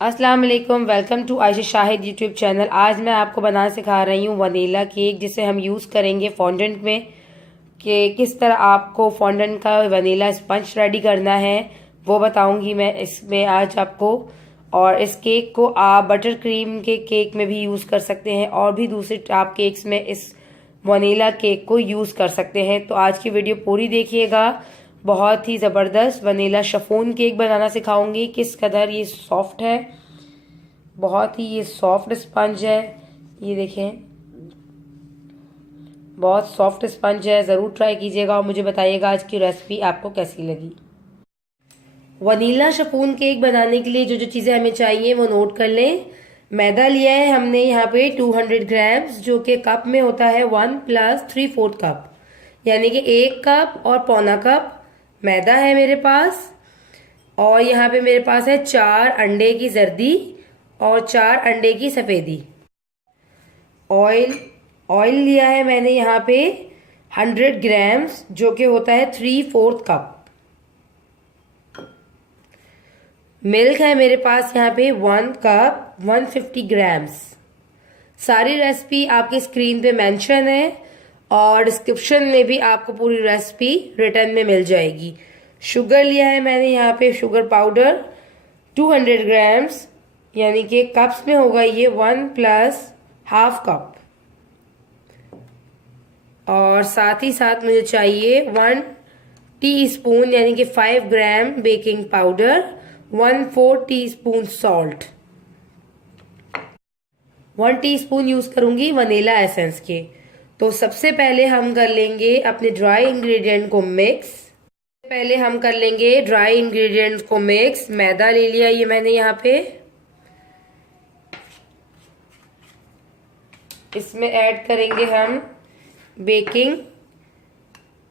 अस्सलाम वालेकुम, welcome to Ayesha Shahid YouTube channel. आज मैं आपको बनाना सिखा रही हूँ वनीला केक, जिसे हम यूज़ करेंगे फॉन्डेंट में। कि किस तरह आपको फॉन्डेंट का वनीला स्पंज रेडी करना है वो बताऊंगी मैं इसमें आज आपको। और इस केक को आप बटर क्रीम के केक में भी यूज़ कर सकते हैं और भी दूसरे आप केक्स में इस वनीला केक को यूज़ कर सकते हैं। तो आज की वीडियो पूरी देखिएगा। बहुत ही ज़बरदस्त वनीला शिफॉन केक बनाना सिखाऊंगी। किस कदर ये सॉफ्ट है, बहुत ही ये सॉफ्ट स्पंज है। ये देखें, बहुत सॉफ्ट स्पंज है। ज़रूर ट्राई कीजिएगा और मुझे बताइएगा आज की रेसिपी आपको कैसी लगी। वनीला शिफॉन केक बनाने के लिए जो जो चीज़ें हमें चाहिए वो नोट कर लें। मैदा लिया है हमने यहाँ पे 200 ग्राम्स, जो कि कप में होता है 1 + 3/4 कप, यानी कि 1 कप और पौना कप मैदा है मेरे पास। और यहाँ पे मेरे पास है 4 अंडे की जर्दी और 4 अंडे की सफ़ेदी। ऑयल लिया है मैंने यहाँ पे 100 ग्राम्स, जो कि होता है 3/4 कप। मिल्क है मेरे पास यहाँ पे 1 कप 150 ग्राम्स। सारी रेसिपी आपकी स्क्रीन पे मेंशन है और डिस्क्रिप्शन में भी आपको पूरी रेसिपी रिटर्न में मिल जाएगी। शुगर लिया है मैंने यहाँ पे शुगर पाउडर 200 ग्राम्स, यानी कि कप्स में होगा ये 1 + ½ कप। और साथ ही साथ मुझे चाहिए 1 टीस्पून यानी कि 5 gram baking powder, 1/4 teaspoon salt, 1 teaspoon use करूंगी वनीला एसेंस के। तो सबसे पहले हम कर लेंगे अपने ड्राई इंग्रेडिएंट को मिक्स। पहले हम कर लेंगे ड्राई इंग्रेडिएंट्स को मिक्स। मैदा ले लिया ये मैंने यहाँ पे, इसमें ऐड करेंगे हम बेकिंग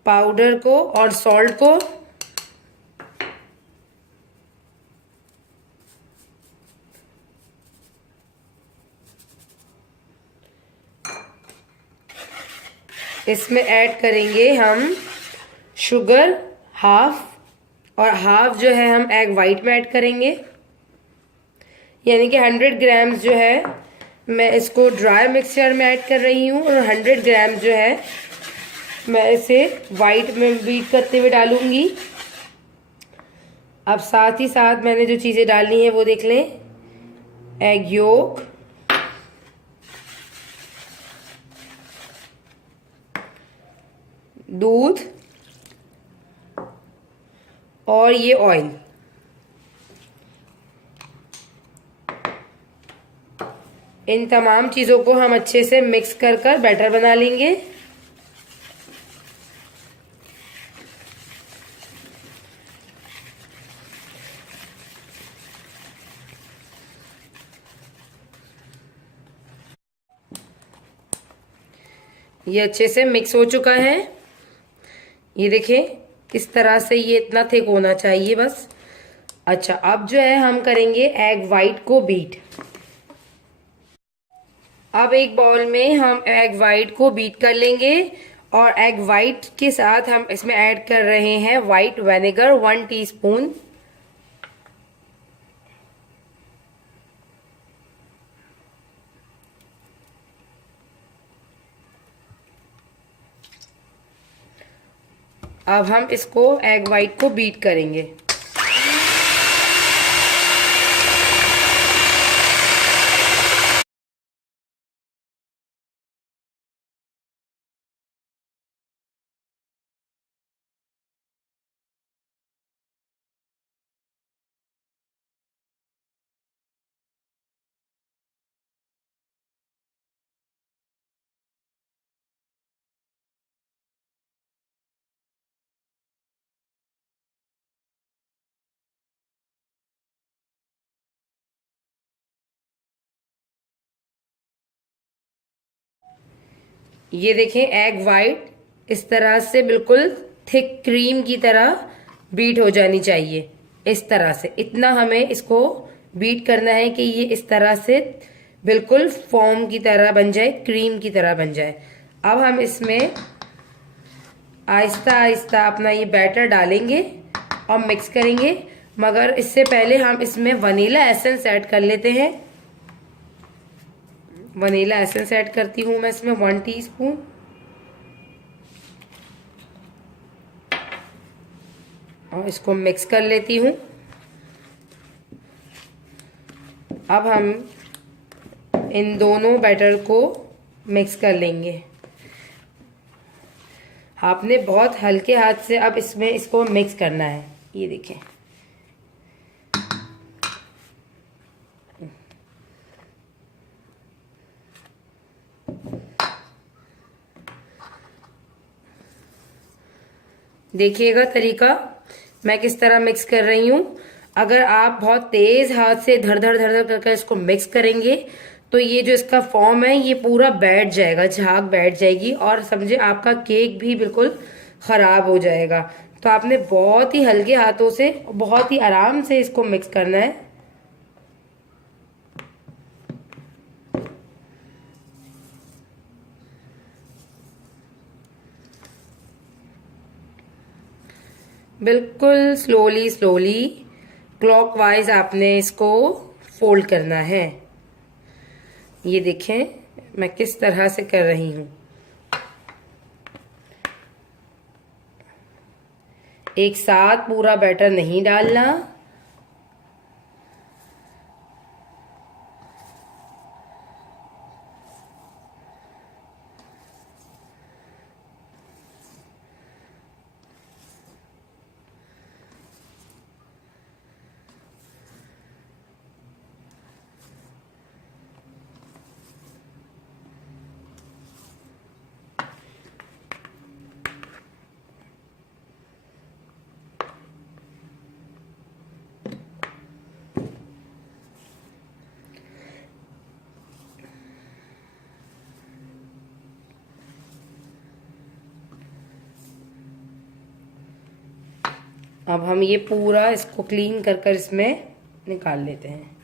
पाउडर को और सॉल्ट को। इसमें ऐड करेंगे हम शुगर हाफ, और हाफ जो है हम एग वाइट में ऐड करेंगे, यानी कि 100 ग्राम्स जो है मैं इसको ड्राई मिक्सचर में ऐड कर रही हूँ और 100 ग्राम जो है मैं इसे वाइट में बीट करते हुए डालूंगी। अब साथ ही साथ मैंने जो चीज़ें डालनी है वो देख लें। एग योक, दूध और ये ऑयल। इन तमाम चीज़ों को हम अच्छे से मिक्स कर कर बैटर बना लेंगे। ये अच्छे से मिक्स हो चुका है। ये देखिए किस तरह से ये इतना थिक होना चाहिए बस। अच्छा, अब जो है हम करेंगे एग वाइट को बीट। अब एक बाउल में हम एग वाइट को बीट कर लेंगे और एग वाइट के साथ हम इसमें ऐड कर रहे हैं वाइट विनेगर 1 टीस्पून। अब हम इसको एग वाइट को बीट करेंगे। ये देखें एग वाइट इस तरह से बिल्कुल थिक क्रीम की तरह बीट हो जानी चाहिए। इस तरह से इतना हमें इसको बीट करना है कि ये इस तरह से बिल्कुल फोम की तरह बन जाए, क्रीम की तरह बन जाए। अब हम इसमें आहिस्ता आहिस्ता अपना ये बैटर डालेंगे और मिक्स करेंगे। मगर इससे पहले हम इसमें वनीला एसेंस ऐड कर लेते हैं। वनीला एसेंस ऐड करती हूँ मैं इसमें 1 टीस्पून। और इसको मिक्स कर लेती हूँ। अब हम इन दोनों बैटर को मिक्स कर लेंगे। आपने बहुत हल्के हाथ से अब इसमें इसको मिक्स करना है। ये देखें, देखिएगा तरीका मैं किस तरह मिक्स कर रही हूँ। अगर आप बहुत तेज हाथ से धड़ धड़ धड़ धड़ करके इसको मिक्स करेंगे तो ये जो इसका फॉर्म है ये पूरा बैठ जाएगा, झाग बैठ जाएगी और समझे आपका केक भी बिल्कुल खराब हो जाएगा। तो आपने बहुत ही हल्के हाथों से बहुत ही आराम से इसको मिक्स करना है। बिल्कुल स्लोली स्लोली क्लॉकवाइज आपने इसको फोल्ड करना है। ये देखें मैं किस तरह से कर रही हूँ। एक साथ पूरा बैटर नहीं डालना। अब हम ये पूरा इसको क्लीन कर कर इसमें निकाल लेते हैं।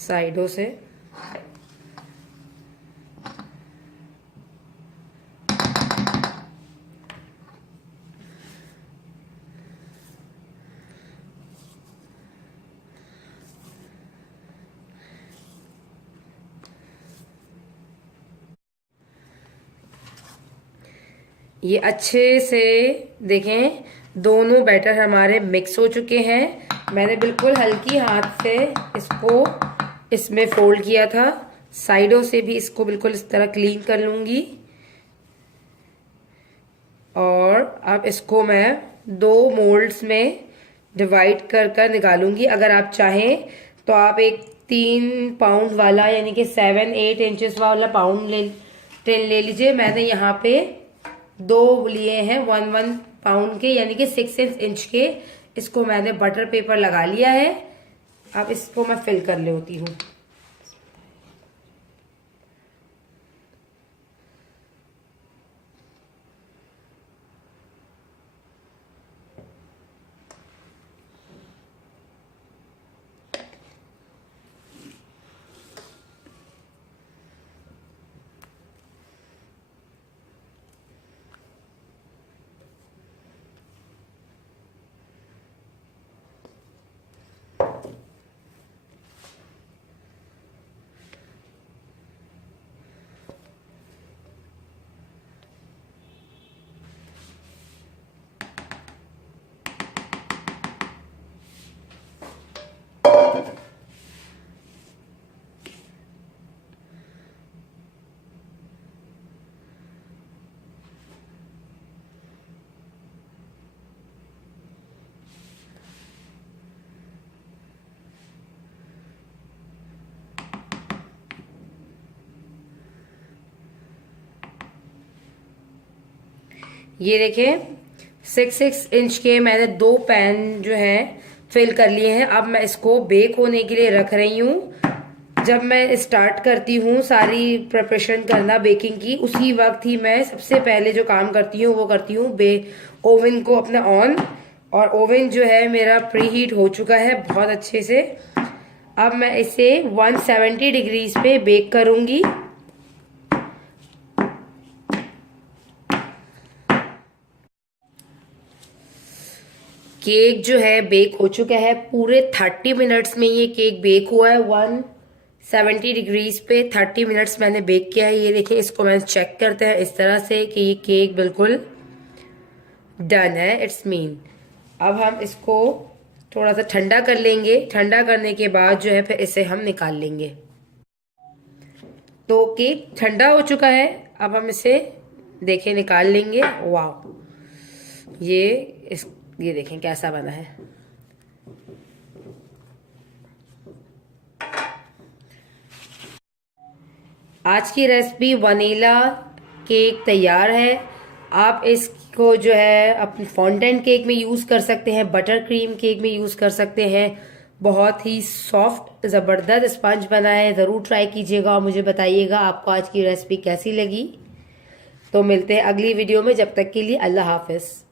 साइडों से ये अच्छे से देखें दोनों बैटर हमारे मिक्स हो चुके हैं। मैंने बिल्कुल हल्की हाथ से इसको इसमें फोल्ड किया था। साइडों से भी इसको बिल्कुल इस तरह क्लीन कर लूंगी और अब इसको मैं 2 मोल्ड्स में डिवाइड कर कर निकालूंगी। अगर आप चाहें तो आप एक 3 पाउंड वाला यानी कि 7-8 इंचेस वाला पाउंड ले लीजिए। मैंने यहाँ पे 2 लिए हैं 1 पाउंड के यानी कि 6 इंच के। इसको मैंने बटर पेपर लगा लिया है। अब इसको मैं फिल कर लेती हूँ। ये देखिए 6 इंच के मैंने 2 पैन जो है फिल कर लिए हैं। अब मैं इसको बेक होने के लिए रख रही हूँ। जब मैं स्टार्ट करती हूँ सारी प्रिपरेशन करना बेकिंग की, उसी वक्त ही मैं सबसे पहले जो काम करती हूँ वो करती हूँ ओवन को अपना ऑन और ओवन जो है मेरा प्री हीट हो चुका है बहुत अच्छे से। अब मैं इसे 170 डिग्रीज पे बेक करूंगी। केक जो है बेक हो चुका है, पूरे 30 मिनट्स में ये केक बेक हुआ है। 170 डिग्रीज पे 30 मिनट्स मैंने बेक किया है। ये देखिए, इसको मैं चेक करते हैं इस तरह से कि ये केक बिल्कुल डन है, इट्स मीन। अब हम इसको थोड़ा सा ठंडा कर लेंगे। ठंडा करने के बाद जो है फिर इसे हम निकाल लेंगे। तो केक ठंडा हो चुका है, अब हम इसे देखें निकाल लेंगे। वाह, ये देखें कैसा बना है। आज की रेसिपी वनीला केक तैयार है। आप इसको जो है अपने फॉन्डेंट केक में यूज़ कर सकते हैं, बटर क्रीम केक में यूज़ कर सकते हैं। बहुत ही सॉफ्ट ज़बरदस्त स्पंज बना है। ज़रूर ट्राई कीजिएगा और मुझे बताइएगा आपको आज की रेसिपी कैसी लगी। तो मिलते हैं अगली वीडियो में, जब तक के लिए अल्लाह हाफिज़।